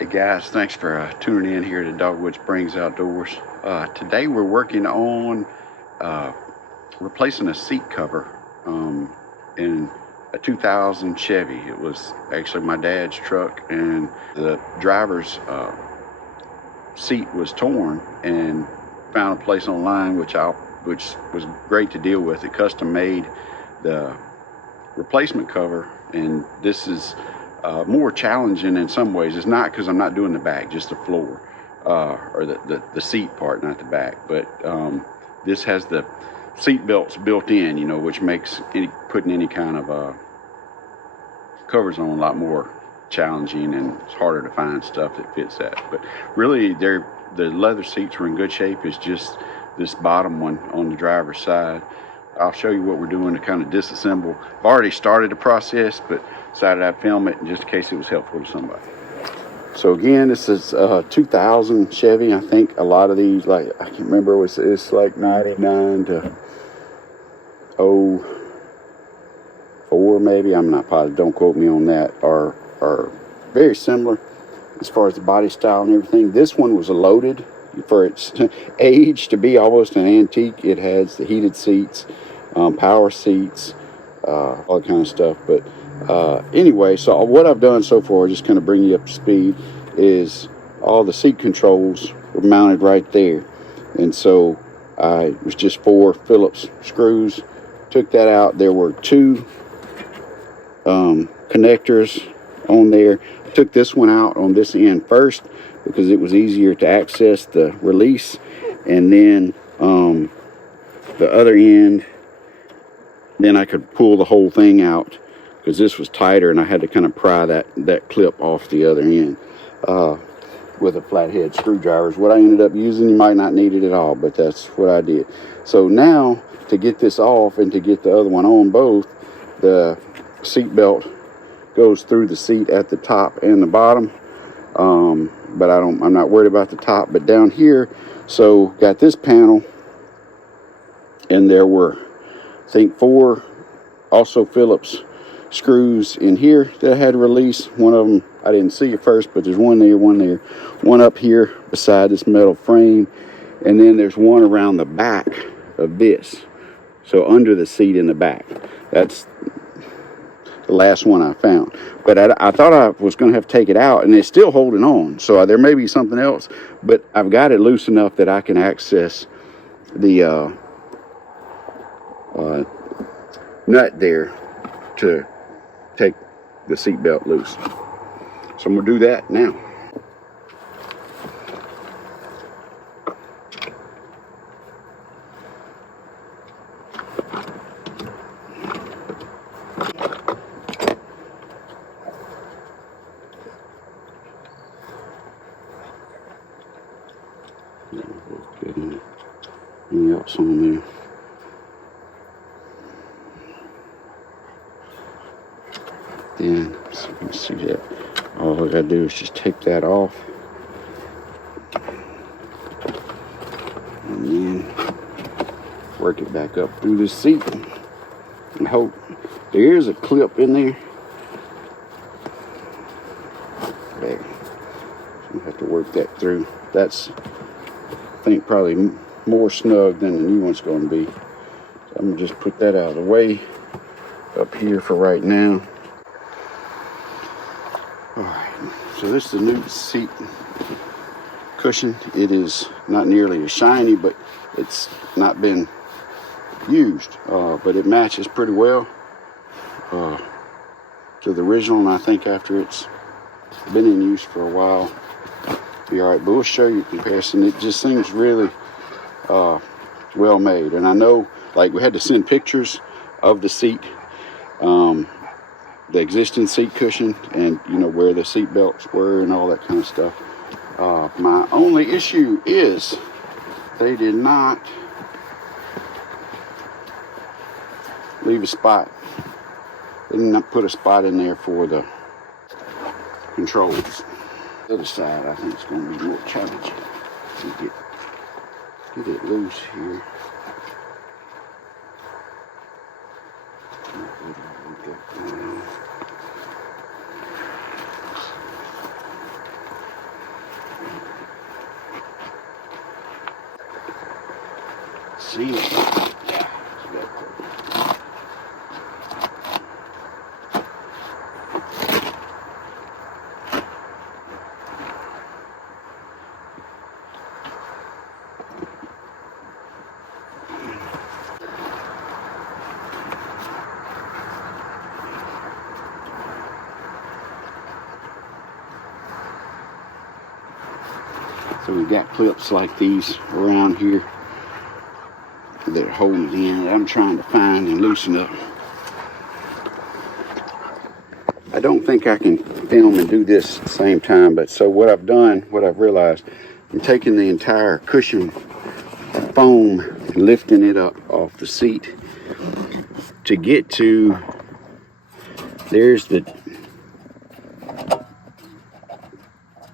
Hey guys, thanks for tuning in here to Dogwood Springs Outdoors. Today we're working on replacing a seat cover in a 2000 Chevy. It was actually my dad's truck, and the driver's seat was torn, and found a place online which was great to deal with. It custom made the replacement cover, and this is more challenging in some ways. It's not because I'm not doing the back, just the floor or the seat part, not the back. But this has the seat belts built in, you know, which makes putting any kind of covers on a lot more challenging, and it's harder to find stuff that fits that. But really, the leather seats are in good shape. It's just this bottom one on the driver's side. I'll show you what we're doing to kind of disassemble. I've already started the process, but decided I'd film it just in case it was helpful to somebody. So again, this is 2000 Chevy. I think a lot of these, like, I can't remember, it's like 99 to 04 maybe. I'm not positive. Don't quote me on that. Are very similar as far as the body style and everything. This one was loaded for its age to be almost an antique. It has the heated seats, power seats, all that kind of stuff. But anyway, so what I've done so far, just kind of bring you up to speed, is all the seat controls were mounted right there. And so it was just 4 Phillips screws. Took that out. There were 2 connectors on there. I took this one out on this end first because it was easier to access the release, and then the other end, then I could pull the whole thing out because this was tighter, and I had to kind of pry that clip off the other end with a flathead screwdriver. What I ended up using. You might not need it at all, but that's what I did. So now, to get this off and to get the other one on both, the seat belt goes through the seat at the top and the bottom, but I'm not worried about the top. But down here, so got this panel, and there were, I think, 4 also Phillips screws in here that I had to release. One of them I didn't see at first, but there's one there, one up here beside this metal frame, and then there's one around the back of this, so under the seat in the back. That's the last one I found. But I thought I was going to have to take it out, and it's still holding on, so there may be something else, but I've got it loose enough that I can access the nut there to take the seat belt loose. So I'm going to do that now. Anything else on there? Then, so you can see that. All I gotta do is just take that off, and then work it back up through the seat. And hope there is a clip in there. There. So I have to work that through. That's, I think, probably more snug than the new one's going to be. So I'm gonna just put that out of the way up here for right now. Alright, so this is the new seat cushion. It is not nearly as shiny, but it's not been used, but it matches pretty well to the original, and I think after it's been in use for a while, it'll be alright. But we'll show you a comparison. It just seems really well made, and I know, like, we had to send pictures of the seat, the existing seat cushion, and you know where the seat belts were and all that kind of stuff. My only issue is they did not leave a spot. They did not put a spot in there for the controls. The other side, I think, it's going to be more challenging to get it loose here. seen it. Yeah. So we've got clips like these around here that are holding it in that I'm trying to find and loosen up. I don't think I can film and do this at the same time, but so what I've done, what I've realized, I'm taking the entire cushion foam and lifting it up off the seat to get to, there's the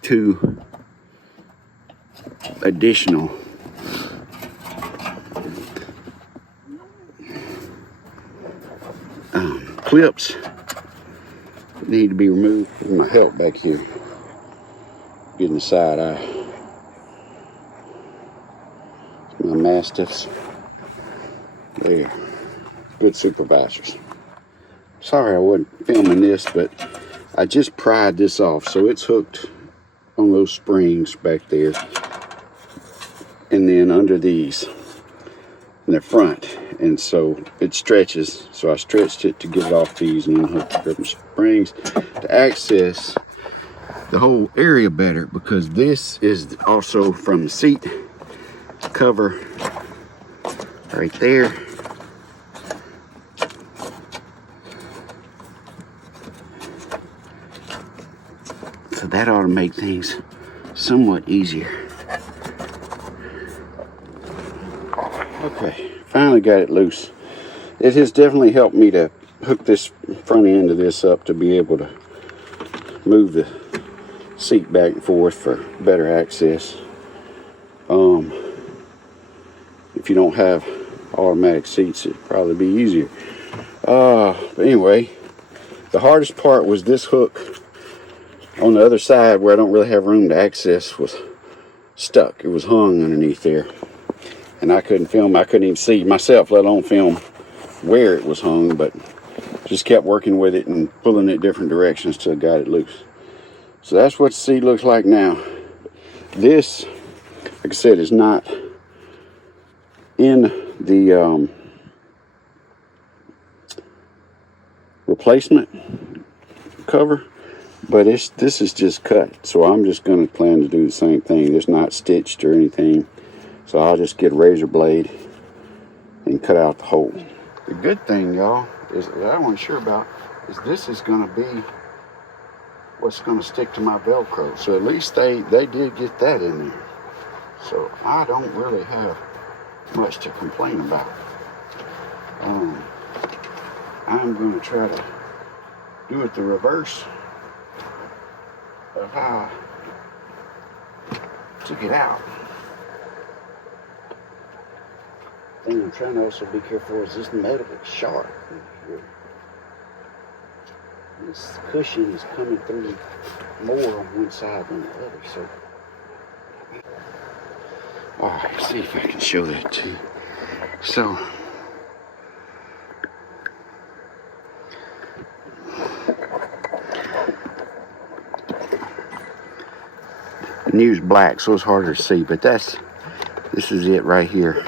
two additional clips that need to be removed. With my help back here, getting the side eye. My mastiffs, they're good supervisors. Sorry I wasn't filming this, but I just pried this off, so it's hooked on those springs back there, and then under these in the front, and so it stretches, so I stretched it to get it off these and then hooked the springs to access the whole area better, because this is also from the seat cover right there. So that ought to make things somewhat easier. Okay, finally got it loose. It has definitely helped me to hook this front end of this up to be able to move the seat back and forth for better access. If you don't have automatic seats, it'd probably be easier. But anyway, the hardest part was this hook on the other side where I don't really have room to access was stuck. It was hung underneath there, and I couldn't film. I couldn't even see myself, let alone film where it was hung, but just kept working with it and pulling it different directions till I got it loose. So that's what the seat looks like now. This, like I said, is not in the replacement cover, but this is just cut, so I'm just going to plan to do the same thing. It's not stitched or anything, so I'll just get a razor blade and cut out the hole. The good thing, y'all, is that I wasn't sure about is this is going to be what's going to stick to my Velcro, so at least they did get that in there, so I don't really have much to complain about. I'm going to try to do it the reverse of how I took it out. The thing I'm trying to also be careful is this metal is sharp here. This cushion is coming through more on one side than the other, so alright, see if I can show that to you. So use black, so it's harder to see, but this is it right here,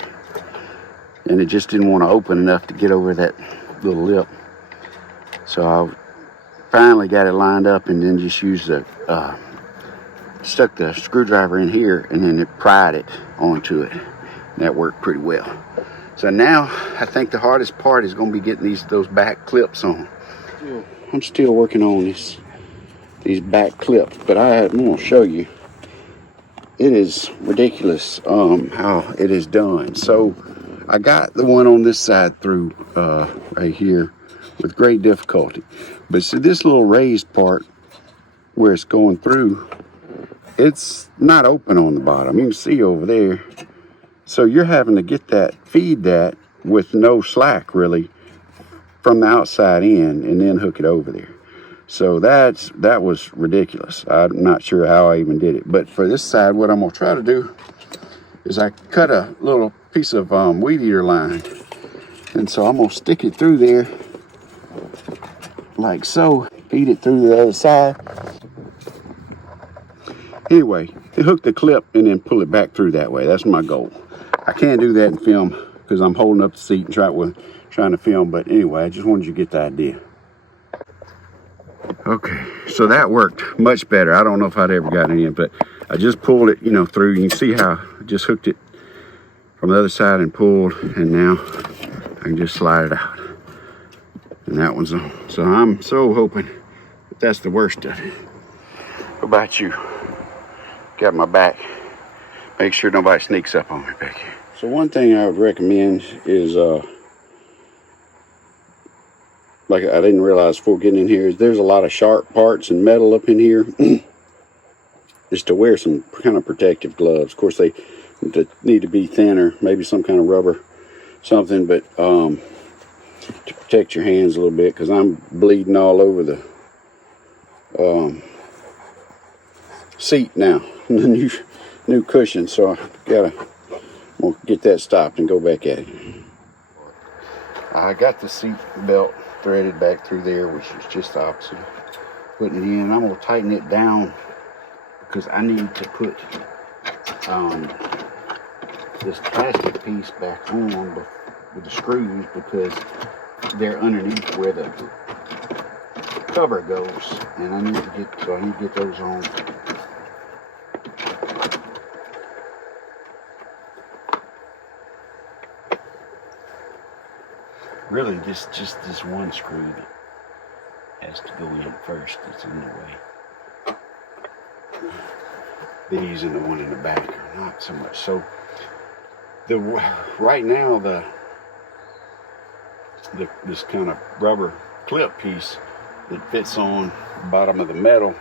and it just didn't want to open enough to get over that little lip, so I finally got it lined up and then just used the stuck the screwdriver in here and then it pried it onto it, and that worked pretty well. So now I think the hardest part is going to be getting those back clips on. I'm still working on these back clips, but I'm going to show you. It is ridiculous how it is done. So I got the one on this side through right here with great difficulty. But see, this little raised part where it's going through, it's not open on the bottom. You can see over there. So you're having to get that, feed that with no slack really from the outside in and then hook it over there. So that was ridiculous. I'm not sure how I even did it. But for this side, what I'm gonna try to do is I cut a little piece of weed eater line. And so I'm gonna stick it through there like so, feed it through the other side. Anyway, hook the clip and then pull it back through that way. That's my goal. I can't do that in film because I'm holding up the seat and trying to film, but anyway, I just wanted you to get the idea. Okay, so that worked much better. I don't know if I'd ever gotten it in, but I just pulled it, you know, through. You can see how I just hooked it from the other side and pulled, and now I can just slide it out. And that one's on. So I'm so hoping that that's the worst of it. What about you? Got my back. Make sure nobody sneaks up on me back here. So one thing I would recommend is, like I didn't realize before getting in here, is there's a lot of sharp parts and metal up in here. Is to wear some kind of protective gloves. Of course, they need to be thinner, maybe some kind of rubber, something, but to protect your hands a little bit, because I'm bleeding all over the seat now. The new cushion, so I gotta get that stopped and go back at it. I got the seat belt threaded back through there, which is just the opposite of putting it in. I'm gonna tighten it down because I need to put this plastic piece back on with the screws, because they're underneath where the cover goes, and I need to get those on. Really, just this one screw that has to go in first. It's in the way. These and the one in the back are not so much. So right now this kind of rubber clip piece that fits on the bottom of the metal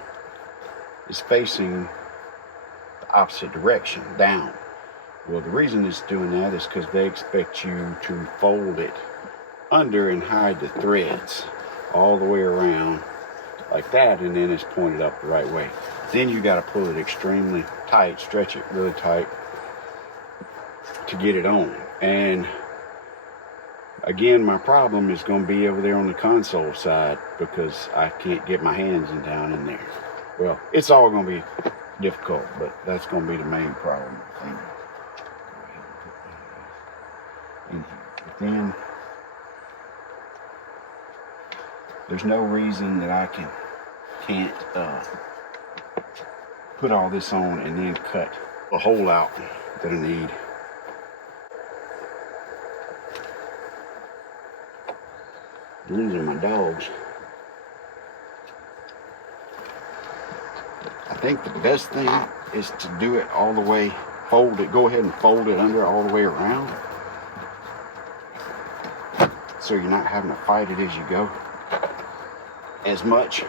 is facing the opposite direction, down. Well, the reason it's doing that is because they expect you to fold it under and hide the threads all the way around like that, and then it's pointed up the right way. Then you got to pull it extremely tight, stretch it really tight to get it on. And again, my problem is going to be over there on the console side, because I can't get my hands down in there. Well, it's all going to be difficult, but that's going to be the main problem, I think. But then there's no reason that I can't put all this on and then cut a hole out that I need. These are my dogs. I think the best thing is to do it all the way, fold it, go ahead and fold it under all the way around, so you're not having to fight it as you go as much.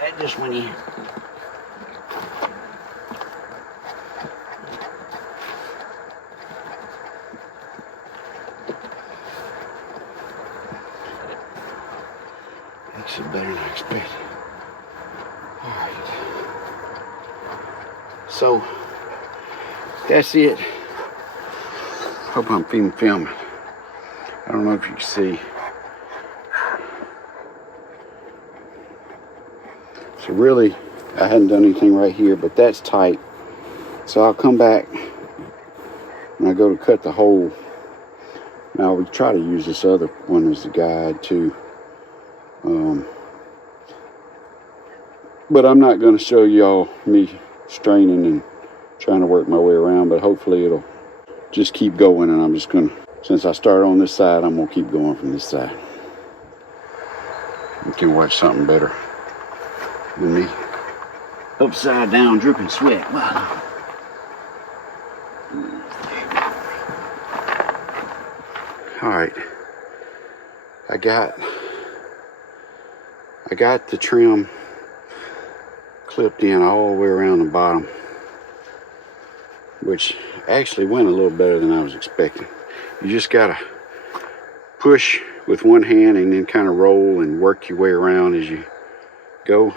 That just went in. Actually better than I expected. Alright. So that's it. Hope I'm filming. I don't know if you can see. So really, I hadn't done anything right here, but that's tight. So I'll come back when I go to cut the hole. Now we try to use this other one as a guide too. But I'm not going to show y'all me straining and trying to work my way around, but hopefully it'll just keep going, and I'm just going to, since I started on this side, I'm going to keep going from this side. You can watch something better than me. Upside down, dripping sweat. Wow. All right. I got the trim clipped in all the way around the bottom, which actually went a little better than I was expecting. You just gotta push with one hand and then kind of roll and work your way around as you go.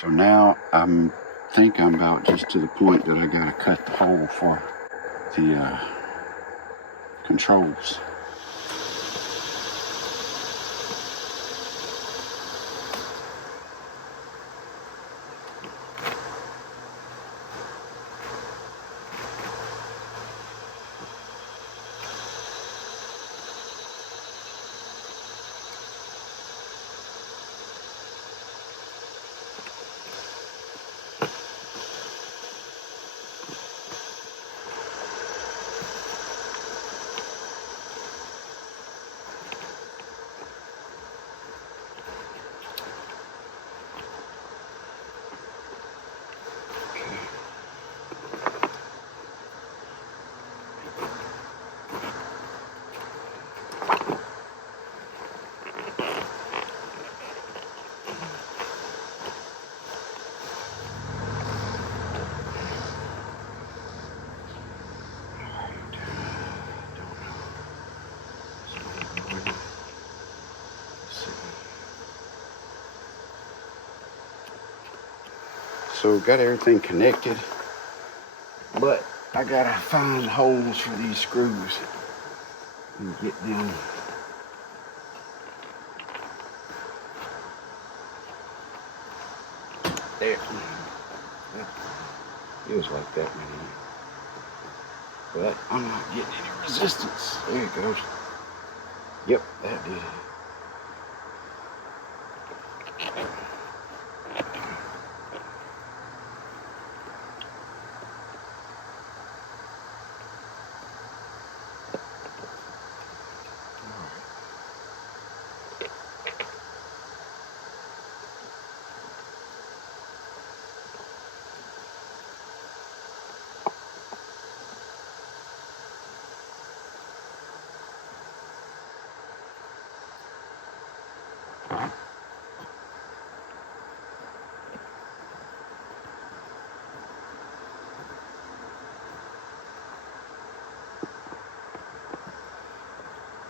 So now I think I'm about just to the point that I gotta cut the hole for the controls. So got everything connected, but I gotta find holes for these screws and get them. There. It was like that, man. But I'm not getting any resistance. There it goes. Yep, that did it.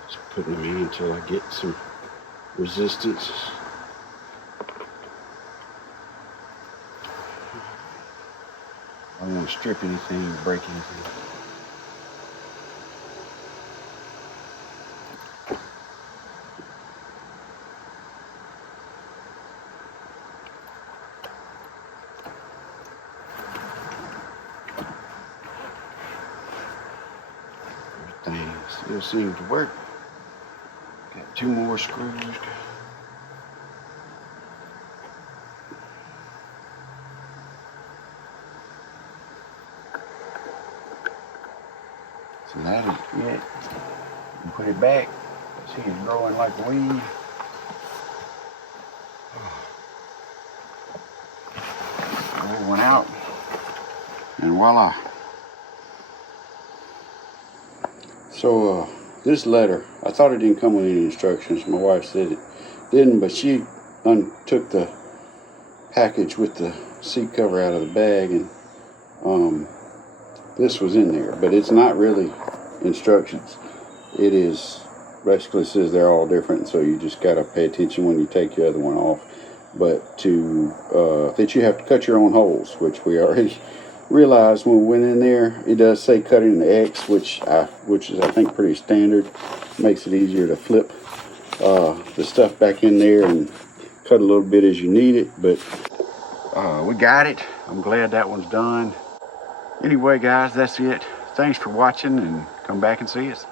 Just putting them in until I get some resistance. I don't want to strip anything or break anything. Everything still seems to work. Got 2 more screws. So that is it. You put it back. See, it's growing like a weed. Roll one out, and voila. So this letter, I thought it didn't come with any instructions. My wife said it didn't, but she took the package with the seat cover out of the bag, and this was in there, but it's not really instructions. It is basically says they're all different, so you just gotta pay attention when you take your other one off. But that you have to cut your own holes, which we already realized when we went in there. It does say cutting the X, which is I think pretty standard. Makes it easier to flip the stuff back in there and cut a little bit as you need it. But we got it. I'm glad that one's done. Anyway, guys, that's it. Thanks for watching, and come back and see us.